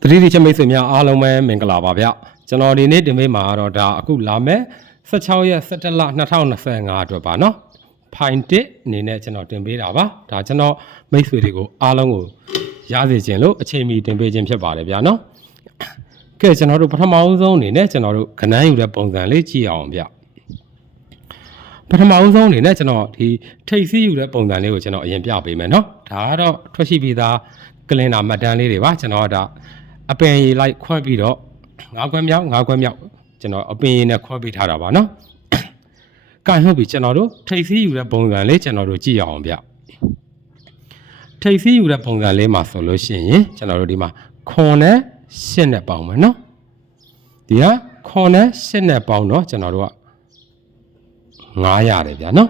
သတိတိချက်မိတ်ဆွေများအားလုံးပဲမင်္ဂလာပါဗျကျွန်တော်ဒီနေ့တင်ပေးမှာတော့ဒါအခုလာမဲ့16ရက်17လ2025အတွက်ပါเนาะဖိုင်တစ်အနေနဲ့ကျွန်တော်တင်ပေးတာပါဒါကျွန်တော်မိတ်ဆွေတွေကိုအားလုံးကိုရစေခြင်းလို့အချိန်မီတင်ပေးခြင်းဖြစ်ပါတယ်ဗျာเนาะကဲကျွန်တော်တို့ပထမအဆုံးအနေနဲ့ကျွန်တော်တို့ခဏန်းယူတဲ့ပုံစံလေးကြည့်အောင်ဗျပထမအဆုံးအနေနဲ့ကျွန်တော်ဒီထိတ်စီးယူတဲ့ပုံစံလေးကိုကျွန်တော်အရင်ပြပေးမယ်เนาะဒါကတော့ထွက်ရှိပြီးသားကလင်နာမှတ်တမ်းလေးတွေပါကျွန်တော်ကဒါ အပင်ရည်လိုက်ခွဲပြီးတော့ငါးခွဲမြောက်ငါးခွဲမြောက်ကျွန်တော်အပင်ရည်နဲ့ခွဲပေးထားတာပါနော်ကန်ဟုတ်ပြီကျွန်တော်တို့ထိတ်စီးယူတဲ့ပုံစံလေးကျွန်တော်တို့ကြည့်ရအောင်ဗျထိတ်စီးယူတဲ့ပုံစံလေးမှာဆိုလို့ရှိရင်ကျွန်တော်တို့ဒီမှာခွန်နဲ့ရှစ်နဲ့ပေါင်းမယ်နော်ဒီဟာခွန်နဲ့ရှစ်နဲ့ပေါင်းတော့ကျွန်တော်တို့က900ရတယ်ဗျာနော်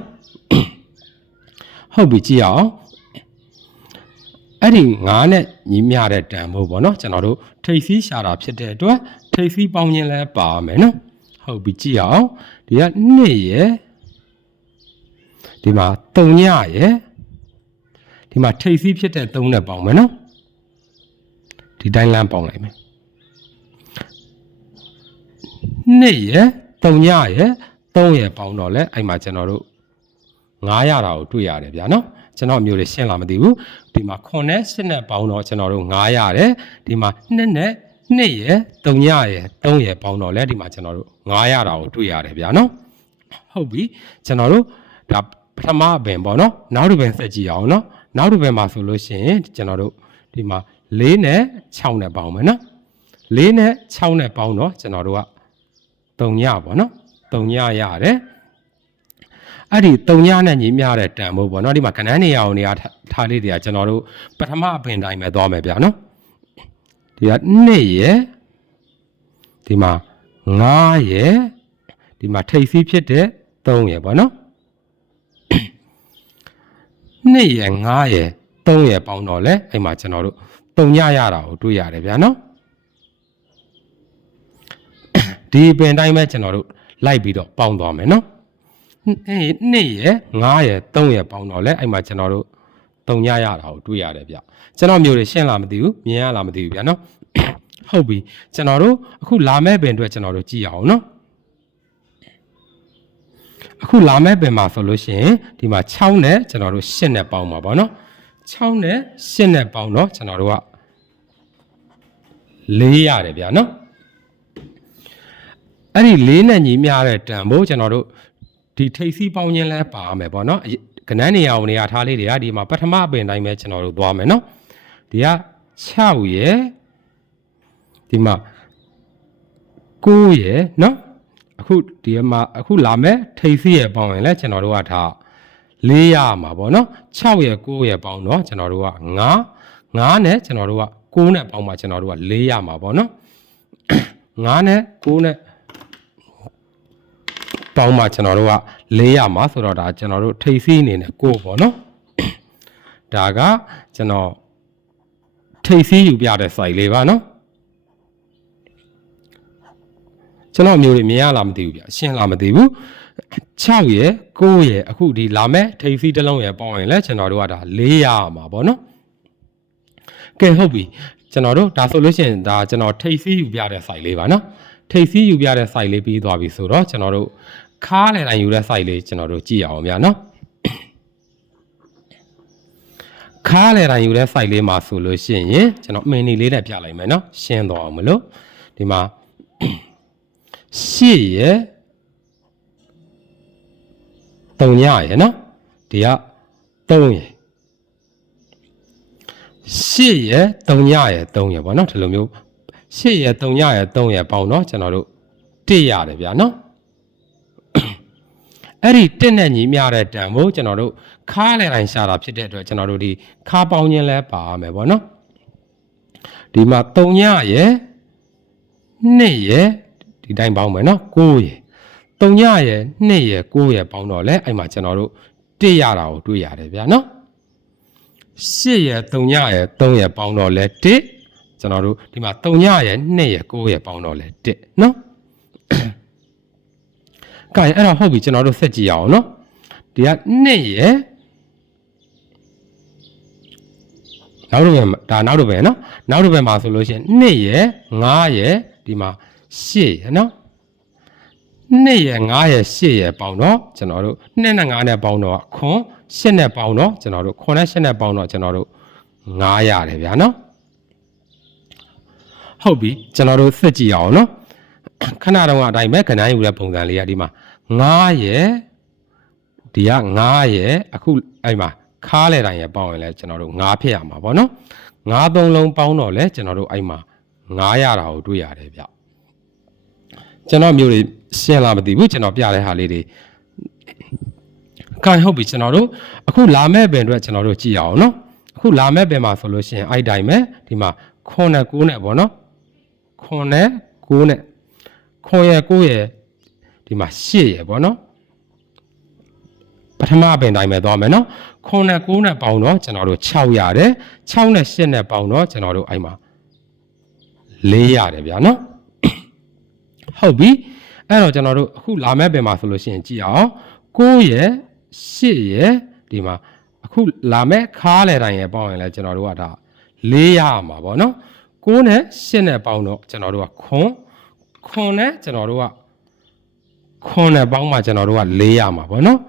ဟုတ်ပြီကြည့်ရအောင် အဲ့ဒီငါးနဲ့ညီမျှတဲ့တန်ဖို့ပေါ့နော်ကျွန်တော်တို့ထိပ်စီးရှာတာဖြစ်တဲ့အတွက်ထိပ်စီးပေါင်းခြင်းလဲပါမယ်နော်ဟုတ်ပြီကြည့်အောင်ဒီကနှစ်ရယ်ဒီမှာ3ညရယ်ဒီမှာထိပ်စီးဖြစ်တဲ့3နဲ့ပေါင်းမယ်နော်ဒီတိုင်းလမ်းပေါင်းလိုက်မယ်နှစ်ရယ်3ညရယ်3ရယ်ပေါင်းတော့လဲအဲ့မှာကျွန်တော်တို့900တာကိုတွေ့ရတယ်ဗျာနော် ကျွန်တော်မျိုးလေးရှင်းလာမသိဘူးဒီမှာ9နဲ့10နဲ့ပေါင်းတော့ကျွန်တော်တို့900ရတယ်ဒီမှာ2နဲ့2ရယ်3ရယ်3ရယ်ပေါင်းတော့လဲဒီမှာကျွန်တော်တို့900တာကိုတွေ့ရတယ်ဗျာနော်ဟုတ်ပြီကျွန်တော်တို့ဒါပထမအပင်ပေါ့နော်နောက်တစ်ပင်ဆက်ကြည့်အောင်နော်နောက်တစ်ပင်မှာဆိုလို့ရှိရင်ကျွန်တော်တို့ဒီမှာ4နဲ့6နဲ့ပေါင်းမယ်နော်4နဲ့6နဲ့ပေါင်းတော့ကျွန်တော်တို့က3ညပေါ့နော်3ညရတယ် အဲ့ဒီ3ညနဲ့ညီမျှတဲ့တန်ဖို့ပေါ့နော်ဒီမှာကဏ္ဍနေရာအောင်နေရာထားလေးတွေကကျွန်တော်တို့ပထမအပင်တိုင်းပဲသွားမယ်ဗျာနော်ဒီက2ရယ်ဒီမှာ9ရယ်ဒီမှာထိပ်စီးဖြစ်တဲ့3ရယ်ပေါ့နော်2ရယ်9ရယ်3ရယ်ပေါင်းတော့လဲအဲ့မှာကျွန်တော်တို့3ညရတာကိုတွေ့ရတယ်ဗျာနော်ဒီပင်တိုင်းပဲကျွန်တော်တို့လိုက်ပြီးတော့ပေါင်းသွားမယ်နော် အဲနှစ်ရယ်9ရယ်3ရယ်ပေါင်းတော့လဲအဲ့မှာကျွန်တော်တို့တုံညရတာကိုတွေ့ရတယ်ဗျကျွန်တော်မျိုးတွေရှင်းလာမသိဘူးမြင်ရလားမသိဘူးဗျနော်ဟုတ်ပြီကျွန်တော်တို့အခုလာမဲ့ပင်အတွက်ကျွန်တော်တို့ကြည့်ရအောင်နော်အခုလာမဲ့ပင်မှာဆိုလို့ရှိရင်ဒီမှာ6နဲ့ကျွန်တော်တို့8နဲ့ပေါင်းပါဗောနော်6နဲ့8နဲ့ပေါင်းတော့ကျွန်တော်တို့က4ရတယ်ဗျနော်အဲ့ဒီ4နဲ့ညီမျှတဲ့တန်ဖို့ကျွန်တော်တို့ ဒီထိပ်စီးပေါင်းခြင်းလဲပါမယ်ပေါ့နော်ကနန်းနေရာဝင်နေရာထားလေးတွေကဒီမှာပထမအပင်တိုင်းပဲကျွန်တော်တို့သွားမယ်နော်ဒီက6ရယ်ဒီမှာ9ရယ်နော်အခုဒီမှာအခုလာမယ်ထိပ်စီးရယ်ပေါင်းရင်လဲကျွန်တော်တို့ကထား4ရမှာပေါ့နော်6ရယ်9ရယ်ပေါင်းတော့ကျွန်တော်တို့က9 9နဲ့ကျွန်တော်တို့က9နဲ့ပေါင်းမှကျွန်တော်တို့က4ရမှာပေါ့နော်9နဲ့9နဲ့ ပေါင်းမှကျွန်တော်တို့က400မှာဆိုတော့ဒါကျွန်တော်တို့ထိပ်စီးအနေနဲ့ကိုပေါ့နော်ဒါကကျွန်တော်ထိပ်စီးယူပြတဲ့ site လေးပါနော်ကျွန်တော်မျိုးတွေမြင်ရလားမသိဘူးဗျအရှင်းလားမသိဘူး6ရယ်9ရယ်အခုဒီလာမဲ့ထိပ်စီးတစ်လုံးရယ်ပေါင်းရင်လဲကျွန်တော်တို့ကဒါ400မှာပေါ့နော်ကဲဟုတ်ပြီကျွန်တော်တို့ဒါဆိုလို့ရှိရင်ဒါကျွန်တော်ထိပ်စီးယူပြတဲ့ site လေးပါနော် ထိပ်စီးယူပြတဲ့ site လေးပြီးသွားပြီဆိုတော့ကျွန်တော်တို့ခါးလေတိုင်းယူတဲ့ site လေးကျွန်တော်တို့ကြည့်အောင်ဗျာနော်ခါးလေတိုင်းယူတဲ့ site လေးမှာဆိုလို့ရှိရင်ကျွန်တော်မင်းနီလေးနဲ့ပြလိုက်မယ်နော်ရှင်းသွားအောင်မလို့ဒီမှာရှစ်ရယ်တုံညရယ်နော်ဒီက3ရယ်ရှစ်ရယ်တုံညရယ်3ရယ်ပေါ့နော်ဒီလိုမျိုး ရှစ်ရယ်တုံညရယ်3ရယ်ပေါင်းတော့ကျွန်တော်တို့1ရတယ်ဗျာနော်အဲ့ဒီတက်နဲ့ညီမျှတဲ့တန်ဖို့ကျွန်တော်တို့ခါးလေတိုင်းရှာတာဖြစ်တဲ့အတွက်ကျွန်တော်တို့ဒီခါးပေါင်းခြင်းလဲပါရမယ်ဗောနော်ဒီမှာ3ညရယ်2ရယ်ဒီတိုင်းပေါင်းမယ်နော်9ရယ်3ညရယ်2ရယ်9ရယ်ပေါင်းတော့လဲအဲ့မှာကျွန်တော်တို့1ရတာကိုတွေ့ရတယ်ဗျာနော်8ရယ်3ညရယ်3ရယ်ပေါင်းတော့လဲ1 ကျွန်တော်တို့ဒီမှာ3ညရယ်2ရယ်9ရယ်ပေါင်းတော့လဲ1နော်ကဲအဲ့တော့ဟုတ်ပြီကျွန်တော်တို့ဆက်ကြည့်ရအောင်နော်ဒီက2ရယ်နောက်တစ်ဘက်မှာဒါနောက်တစ်ဘက်နော်နောက်တစ်ဘက်မှာဆိုလို့ရှိရင်2ရယ်5ရယ်ဒီမှာ8ရယ်နော်2ရယ်5ရယ်8ရယ်ပေါင်းတော့ကျွန်တော်တို့2နဲ့5နဲ့ပေါင်းတော့ခွန်8နဲ့ပေါင်းတော့ကျွန်တော်တို့ခွန်နဲ့8နဲ့ပေါင်းတော့ကျွန်တော်တို့9ရတယ်ဗျာနော် ဟုတ်ပြီကျွန်တော်တို့စစ်ကြည့်အောင်နော်ခဏတော့အတိုင်းပဲခဏယူတဲ့ပုံစံလေးကဒီမှာ9ရယ်ဒီက9ရယ်အခုအဲ့မှာခါးလေတိုင်းရယ်ပေါင်းရင်လဲကျွန်တော်တို့9ဖြစ်ရမှာပေါ့နော်9သုံးလုံးပေါင်းတော့လဲကျွန်တော်တို့အဲ့မှာ9ရတာကိုတွေ့ရတယ်ဗျကျွန်တော်မျိုးတွေရှင်းလာမသိဘူးကျွန်တော်ပြတဲ့ဟာလေးတွေကန်ဟုတ်ပြီကျွန်တော်တို့အခုလာမဲ့ပင်အတွက်ကျွန်တော်တို့ကြည့်အောင်နော်အခုလာမဲ့ပင်မှာဆိုလို့ရှိရင်အဲ့တိုင်းပဲဒီမှာခွန်နဲ့9နဲ့ပေါ့နော် ခွန်နဲ့9နဲ့ခွန်ရဲ့9ရဲ့ဒီမှာ8ရဲ့ပေါ့နော်ပထမပင်တိုင်းပဲသွားမယ်နော်ခွန်နဲ့9နဲ့ပေါင်းတော့ကျွန်တော်တို့6ရတယ်6နဲ့8နဲ့ပေါင်းတော့ကျွန်တော်တို့အဲ့မှာ4ရတယ်ဗျာနော်ဟုတ်ပြီအဲ့တော့ကျွန်တော်တို့အခုလာမဲ့ပင်မှာဆိုလို့ရှိရင်ကြည့်အောင်9ရဲ့8ရဲ့ဒီမှာအခုလာမဲ့ခါလေတိုင်းရဲ့ပေါင်းရင်လည်းကျွန်တော်တို့ကဒါ4ရမှာပေါ့နော် 9နဲ့8နဲ့ပေါင်းတော့ကျွန်တော်တို့ကခွန်ခွန်နဲ့ကျွန်တော်တို့ကခွန်နဲ့ပေါင်းမှကျွန်တော်တို့က4ရမှာပေါ့နော်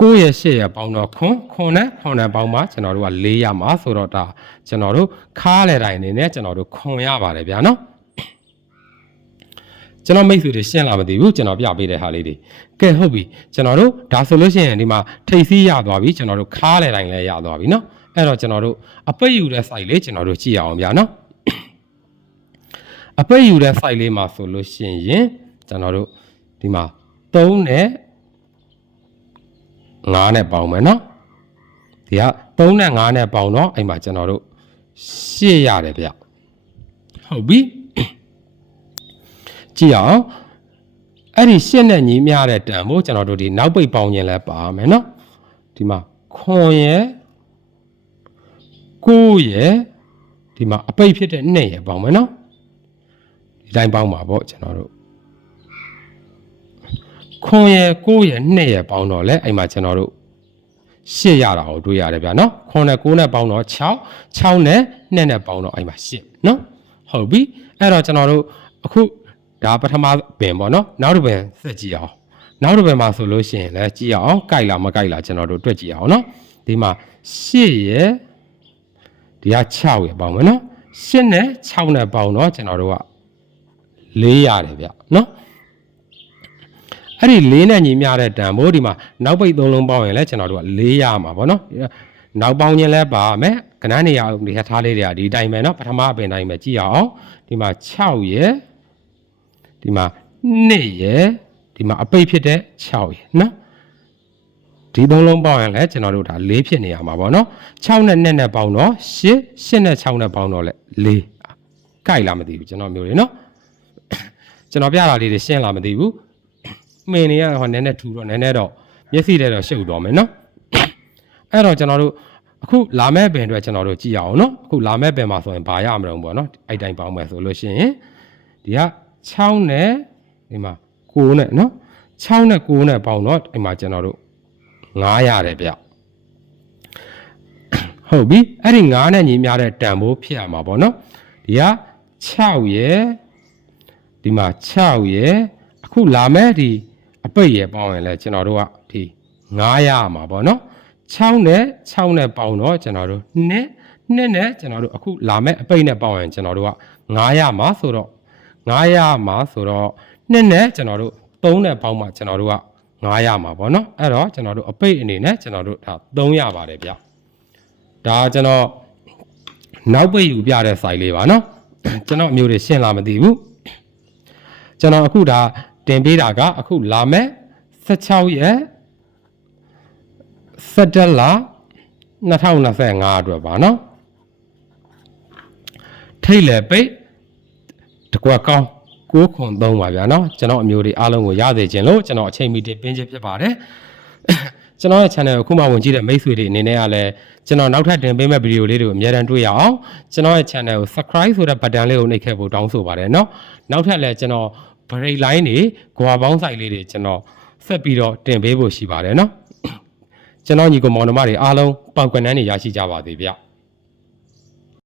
ကိုယ့်ရဲ့ရှေ့ရပေါင်းတော့ခွန်ခွန်နဲ့ခွန်နဲ့ပေါင်းမှကျွန်တော်တို့က၄ရမှာဆိုတော့ဒါကျွန်တော်တို့ခါလေတိုင်းအနေနဲ့ကျွန်တော်တို့ခွန်ရပါတယ်ဗျာနော် ကျွန်တော်မိတ်ဆွေတွေရှင်းလာမသိဘူးကျွန်တော်ပြပေးတဲ့ဟာလေးတွေကဲဟုတ်ပြီကျွန်တော်တို့ဒါဆိုလို့ရှိရင်ဒီမှာထိပ်စီးရသွားပြီကျွန်တော်တို့ခါလေတိုင်းလည်းရသွားပြီနော်အဲ့တော့ကျွန်တော်တို့အပိတ်ယူတဲ့ site လေးကျွန်တော်တို့ကြည့်အောင်ဗျာနော်အပိတ်ယူတဲ့ site လေးမှာဆိုလို့ရှိရင်ကျွန်တော်တို့ဒီမှာ3နဲ့9နဲ့ပေါင်းမယ်နော်ဒီက3နဲ့9နဲ့ပေါင်းတော့အဲ့မှာကျွန်တော်တို့8ရတယ်ဗျဟုတ်ပြီ ကြည့်အောင်အဲ့ဒီ8နဲ့ညီမျှတဲ့တန်ဖို့ကျွန်တော်တို့ဒီနောက်ပိတ်ပေါင်းခြင်းလဲပါမယ်နော်ဒီမှာခွန်ရယ်9ရယ်ဒီမှာအပိတ်ဖြစ်တဲ့2ရယ်ပေါင်းမယ်နော်ဒီတိုင်းပေါင်းပါပေါ့ကျွန်တော်တို့ခွန်ရယ်9ရယ်2ရယ်ပေါင်းတော့လဲအဲ့မှာကျွန်တော်တို့ရှစ်ရတာကိုတွေ့ရတယ်ဗျာနော်ခွန်နဲ့9နဲ့ပေါင်းတော့6 6နဲ့2နဲ့ပေါင်းတော့အဲ့မှာရှစ်နော်ဟုတ်ပြီအဲ့တော့ကျွန်တော်တို့အခု ဒါပထမပင်ပေါ့နော်နောက်တစ်ပင်ဆက်ကြည့်အောင်နောက်တစ်ပင်မှာဆိုလို့ရှိရင်လည်းကြည့်အောင်ကြိုက်လားမကြိုက်လားကျွန်တော်တို့တွက်ကြည့်အောင်နော်ဒီမှာရှစ်ရယ်ဒီက6ရယ်ပေါင်းမယ်နော်ရှစ်နဲ့6နဲ့ပေါင်းတော့ကျွန်တော်တို့က4ရတယ်ဗျနော်အဲ့ဒီ၄နဲ့ညီမျှတဲ့တန်ဖိုးဒီမှာနောက်ပိတ်သုံးလုံးပေါင်းရင်လည်းကျွန်တော်တို့က၄ရမှာပေါ့နော်နောက်ပေါင်းခြင်းလဲပါမယ်ကဏ္ဍနေရာဒီထားလေးတွေကဒီအတိုင်းပဲเนาะပထမအပင်တိုင်းပဲကြည့်ရအောင်ဒီမှာ6ရယ် ဒီမှာ2ရယ်ဒီမှာအပိတ်ဖြစ်တဲ့6ရယ်နော်ဒီသုံးလုံးပေါင်းရင်လည်းကျွန်တော်တို့ဒါ၄ဖြစ်နေရမှာပေါ့နော်6နဲ့2နဲ့ပေါင်းတော့8 8နဲ့6နဲ့ပေါင်းတော့လဲ4ကြိုက်လားမသိဘူးကျွန်တော်မျိုးတွေနော်ကျွန်တော်ပြတာလေးတွေရှင်းလားမသိဘူးမင်းနေရဟောနည်းနည်းထူတော့နည်းနည်းတော့မျက်စိထဲတော့ရှုပ်သွားမယ်နော်အဲ့တော့ကျွန်တော်တို့အခုလာမဲ့ပင်အတွက်ကျွန်တော်တို့ကြည့်ရအောင်နော်အခုလာမဲ့ပင်မှာဆိုရင်ဘာရမလို့ပေါ့နော်အဲ့တိုင်းပေါင်းမယ်ဆိုလို့ရှိရင်ဒီက 6နဲ့ဒီမှာ9နဲ့နော်6နဲ့9နဲ့ပေါင်းတော့ဒီမှာကျွန်တော်တို့9ရတယ်ဗျဟုတ်ပြီအဲ့ဒီ9နဲ့ညီမျှတဲ့တန်ဖိုးဖြစ်ရမှာပေါ့နော်ဒီက6ရယ်ဒီမှာ6ရယ်အခုလာမဲ့ဒီအပိတ်ရယ်ပေါင်းရင်လဲကျွန်တော်တို့ကဒီ9ရမှာပေါ့နော်6နဲ့6နဲ့ပေါင်းတော့ကျွန်တော်တို့2နှစ်နဲ့ကျွန်တော်တို့အခုလာမဲ့အပိတ်နဲ့ပေါင်းရင်ကျွန်တော်တို့က9ရမှာဆိုတော့ 9ရမှာဆိုတော့နှစ်နဲ့ကျွန်တော်တို့3နဲ့ပေါင်းမှကျွန်တော်တို့က9ရမှာပေါ့နော်အဲ့တော့ကျွန်တော်တို့အပိတ်အနေနဲ့ကျွန်တော်တို့ဒါ3ရပါတယ်ဗျဒါကျွန်တော်နောက်ပိတ်ယူပြတဲ့ site လေးပါနော်ကျွန်တော်အမျိုးတွေရှင်းလာမသိဘူးကျွန်တော်အခုဒါတင်ပေးတာကအခုလာမဲ့16ရက်17လ2025အတွက်ပါနော်ထိတ်လေပိတ် တကွက်ကောင်းကိုခွန်သုံးပါဗျာနော်ကျွန်တော်အမျိုးတွေအားလုံးကိုရစေခြင်းလို့ကျွန်တော်အချိန်မီတင်ပင်းခြင်းဖြစ်ပါတယ်ကျွန်တော်ရဲ့ channel ကိုခုမှဝင်ကြည့်တဲ့မိတ်ဆွေတွေအနေနဲ့ကလည်းကျွန်တော်နောက်ထပ်တင်ပေးမယ့်ဗီဒီယိုလေးတွေကိုအများတန်းတွေ့ရအောင်ကျွန်တော်ရဲ့ channel ကို subscribe ဆိုတဲ့ button လေးကိုနှိပ်ခဲ့ဖို့တောင်းဆိုပါတယ်နော်နောက်ထပ်လည်းကျွန်တော်ဗရိတ်လိုင်းတွေ၊ဂွာပေါင်းဆိုင်လေးတွေကျွန်တော်ဆက်ပြီးတော့တင်ပေးဖို့ရှိပါတယ်နော်ကျွန်တော်ညီကောင်မောင်နှမတွေအားလုံးပောက်ကွယ်နှန်းတွေရရှိကြပါသေးဗျာ